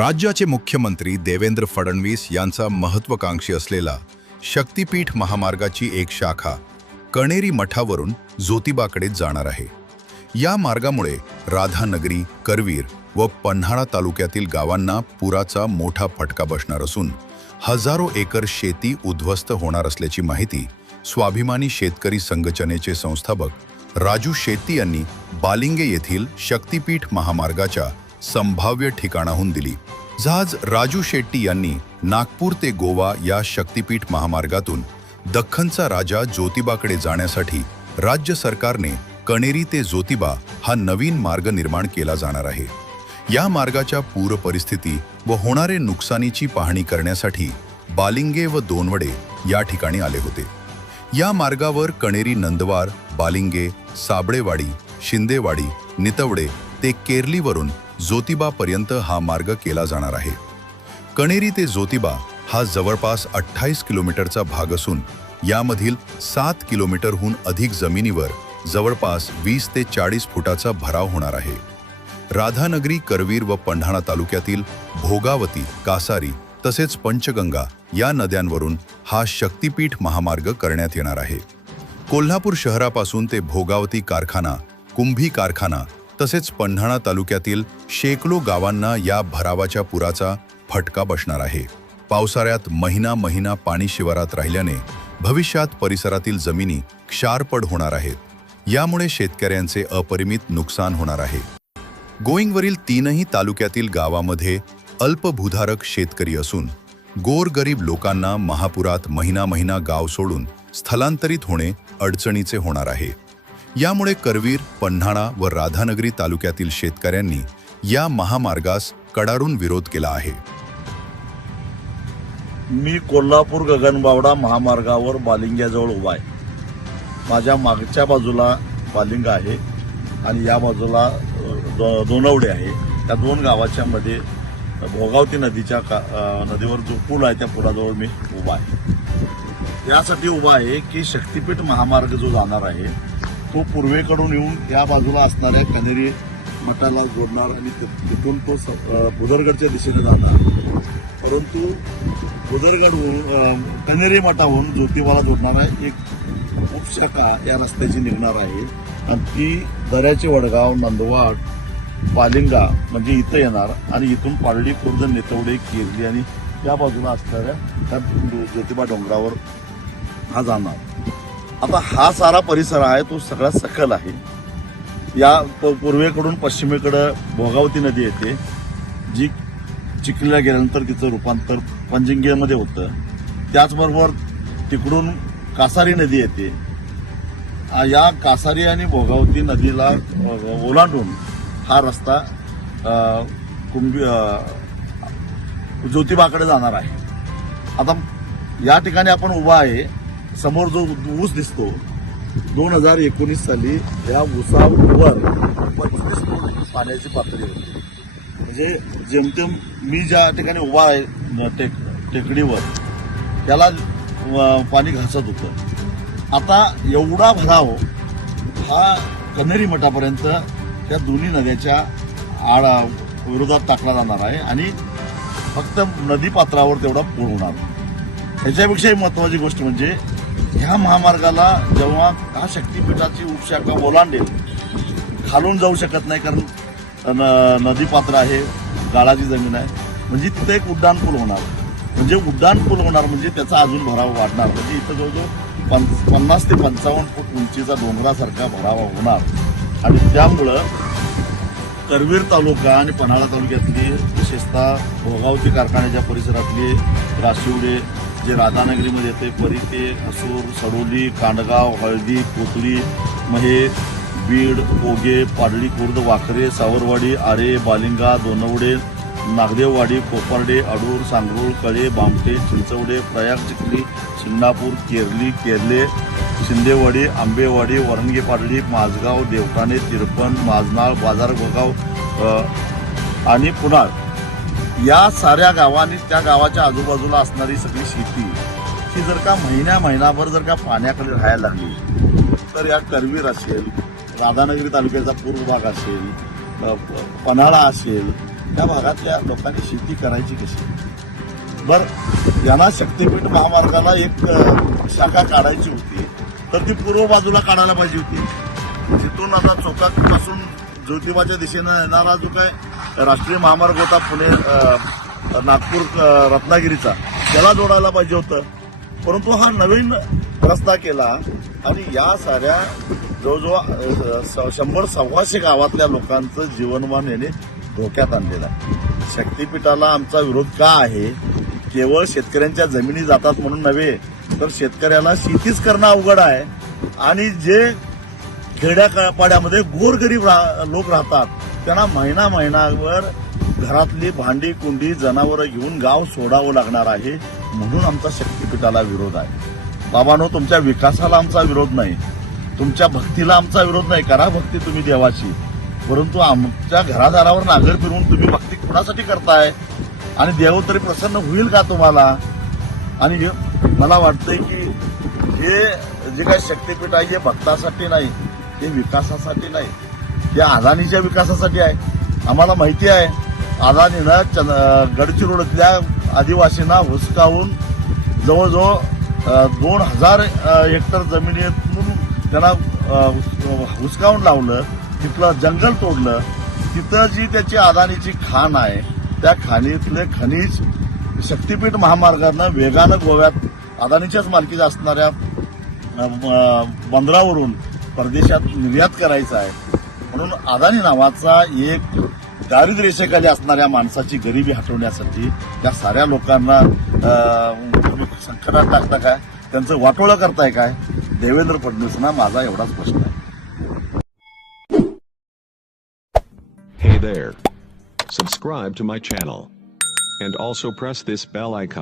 राज्याचे मुख्यमंत्री देवेंद्र फडणवीस यांचा महत्वाकांक्षी असलेला शक्तीपीठ महामार्गाची एक शाखा कणेरी मठावरून ज्योतिबाकडे जाणार आहे. या मार्गामुळे राधानगरी करवीर व पन्हाळा तालुक्यातील गावांना पुराचा मोठा फटका बसणार असून हजारो एकर शेती उद्ध्वस्त होणार असल्याची माहिती स्वाभिमानी शेतकरी संघटनेचे संस्थापक राजू शेट्टी यांनी बालिंगे येथील शक्तीपीठ महामार्गाच्या संभाव्य ठिकाणाहून दिली. जहाज राजू शेट्टी यांनी नागपूर ते गोवा या शक्तीपीठ महामार्गातून दख्खनचा राजा ज्योतिबाकडे जाण्यासाठी राज्य सरकारने कणेरी ते ज्योतिबा हा नवीन मार्ग निर्माण केला जाणार आहे. या मार्गाच्या पूर परिस्थिती व होणारे नुकसानीची पाहणी करण्यासाठी बालिंगे व दोनवडे या ठिकाणी आले होते. या मार्गावर कणेरी नंदवार बालिंगे साबळेवाडी शिंदेवाडी नितवडे ते केरलीवरून ज्योतिबापर्यंत हा मार्ग केला जाणार आहे. कणेरी ते ज्योतिबा हा जवळपास अठ्ठावीस किलोमीटरचा भाग असून यामधील सात किलोमीटरहून अधिक जमिनीवर जवळपास वीस ते चाळीस फुटाचा भराव होणार आहे. राधानगरी करवीर व पंढाणा तालुक्यातील भोगावती कासारी तसेच पंचगंगा या नद्यांवरून हा शक्तीपीठ महामार्ग करण्यात येणार आहे. कोल्हापूर शहरापासून ते भोगावती कारखाना कुंभी कारखाना तसेच पन्हाळा तालुक्यातील शेकडो गावांना या भरावाच्या पुराचा फटका बसणार आहे. पावसाळ्यात महिना महिना पाणी शिवारात राहिल्याने भविष्यात परिसरातील जमिनी क्षारपड होणार आहेत. यामुळे शेतकऱ्यांचे अपरिमित नुकसान होणार आहे. गोईंगवरील तीनही तालुक्यातील गावामध्ये अल्पभूधारक शेतकरी असून गोरगरीब लोकांना महापुरात महिना महिना गाव सोडून स्थलांतरित होणे अडचणीचे होणार आहे. यामुळे करवीर पन्हाळा व राधानगरी तालुक्यातील शेतकऱ्यांनी या महामार्गास कडाडून विरोध केला आहे. मी कोल्हापूर गगनबावडा महामार्गावर बालिंग्याजवळ उभा आहे. माझ्या मागच्या बाजूला बालिंग आहे आणि या बाजूला दोनवडे आहे. त्या दोन गावाच्या मध्ये भोगावती नदीच्या का नदीवर जो पूल आहे त्या पुलाजवळ मी उभा आहे. यासाठी उभा आहे की शक्तीपीठ महामार्ग जो जाणार आहे तो पूर्वेकडून येऊन या बाजूला असणाऱ्या कनेरी मठाला जोडणार आणि तिथून तो स- दिशेने जाणार. परंतु बुदरगडहून कनेरी मठाहून ज्योतिबाला जोडणारा एक उपशाखा या रस्त्याची निघणार आहे. आणि ती दऱ्याचे वडगाव नंदवाड पालिंगा म्हणजे इथं येणार. आणि इथून पारडी खुर्द नेतवडे केरली आणि त्या बाजूला असणाऱ्या त्या ज्योतिबा डोंगरावर हा जाणार. आता हा सारा परिसर आहे तो सगळा सखल आहे. या पूर्वेकडून पश्चिमेकडं भोगावती नदी येते जी चिखलीला गेल्यानंतर तिचं रूपांतर पंजिंगेमध्ये होतं. त्याचबरोबर तिकडून कासारी नदी येते. या कासारी आणि भोगावती नदीला ओलांडून हा रस्ता कुंभी ज्योतिबाकडे जाणार आहे. आता या ठिकाणी आपण उभा आहे समोर जो ऊस दिसतो दोन हजार एकोणीस साली या ऊसावर पंचवीस पाण्याची पातळी होती. म्हणजे जेमतेम मी ज्या ठिकाणी उभा आहे न- टेक टेकडीवर त्याला पाणी घासत होतं. आता एवढा भराव हा कन्हेरी मठापर्यंत त्या दोन्ही नद्याच्या आळा विरोधात टाकला जाणार आहे आणि फक्त नदी पात्रावर तेवढा पूर होणार. ह्याच्यापेक्षाही महत्वाची गोष्ट म्हणजे ह्या महामार्गाला जेव्हा हा शक्तीपीठाची उपशाखा ओलांडेल खालून जाऊ शकत नाही कारण न- नदीपात्र आहे गाळाची जमीन आहे. म्हणजे तिथं एक उड्डाणपूल होणार. म्हणजे उड्डाणपूल होणार म्हणजे त्याचा अजून भराव वाढणार. म्हणजे इथं जवळजवळ पं- पन्नास ते पंचावन्न फूट उंचीचा डोंगरासारखा भरावा होणार. आणि त्यामुळं करवीर तालुका आणि पन्हाळा तालुक्यातली विशेषतः भोगावती कारखान्याच्या परिसरातली राशिवडे जे राधानगरीमध्ये येते परिते हसूर सडोली कांडगाव हळदी कोथळी महे बीड ओगे पाडळी खुर्द वाखरे सावरवाडी आरे बालिंगा दोनवडे नागदेववाडी कोपर्डे अडूर सांगरूळ कळे बामटे चिंचवडे प्रयाग चिखली शिंगणापूर केरली केरले शिंदेवाडी आंबेवाडी वरंगी पाडळी माझगाव देवठाणे तिरपण माझनाळ बाजार गोगाव आणि पुनाळ. या साऱ्या गावांनी त्या गावाच्या आजूबाजूला असणारी सगळी शेती ही जर का महिन्या महिनाभर जर का पाण्याखाली राहायला लागली तर या करवीर असेल राधानगरी तालुक्याचा पूर्व भाग असेल पन्हाळा असेल त्या भागातल्या लोकांनी शेती करायची कशी? बर यांना शक्तीपीठ महामार्गाला एक शाखा काढायची होती तर ती पूर्व बाजूला काढायला पाहिजे होती. तिथून आता चौकापासून ज्योतिबाच्या दिशेनं येणारा जो काय राष्ट्रीय महामार्ग होता पुणे नागपूर रत्नागिरीचा. त्याला जोडायला पाहिजे होतं. परंतु हा नवीन रस्ता केला आणि या साऱ्या जवळजवळ स- शंभर सव्वाशे गावातल्या लोकांचं जीवनमान याने धोक्यात आणलेलं आहे. शक्तीपीठाला आमचा विरोध का आहे? केवळ शेतकऱ्यांच्या जमिनी जातात म्हणून नव्हे तर शेतकऱ्याला शेतीच करणं अवघड आहे. आणि जे खेड्यापाड्यामध्ये गोरगरीब रा- लोक राहतात त्यांना महिना महिनाभर घरातली भांडी कुंडी जनावरं घेऊन गाव सोडावं लागणार आहे म्हणून आमचा शक्तीपीठाला विरोध आहे. बाबांनो तुमच्या विकासाला आमचा विरोध नाही. तुमच्या भक्तीला आमचा विरोध नाही. करा भक्ती तुम्ही देवाची. परंतु आमच्या घरादारावर नागर फिरवून तुम्ही भक्ती कुणासाठी करताय? आणि देव तरी प्रसन्न होईल का तुम्हाला? आणि मला वाटतंय की हे जे काही शक्तीपीठ आहे हे भक्तासाठी नाही हे विकासासाठी नाही. हे अदानीच्या विकासासाठी आहे. आम्हाला माहिती आहे अदानीनं चंद गडचिरोलीतल्या आदिवासींना हुसकावून जवळजवळ दोन हजार हेक्टर जमिनीतून त्यांना हुसकावून लावलं तिथलं जंगल तोडलं. तिथं जी त्याची अदानीची खाण आहे त्या खाणीतले खनिज शक्तीपीठ महामार्गानं वेगानं गोव्यात अदानीच्याच मालकीच्या असणाऱ्या बंदरावरून परदेशात निर्यात करायचा आहे. म्हणून अदानी नावाचा एक दारिद्र्य रेषेखाली असणाऱ्या माणसाची गरिबी हटवण्यासाठी त्या साऱ्या लोकांना संकटात टाकता काय त्यांचं वाटोळं करताय काय देवेंद्र फडणवीसना माझा एवढाच प्रश्न आहे Hey there. Subscribe to my channel. And also press this bell icon.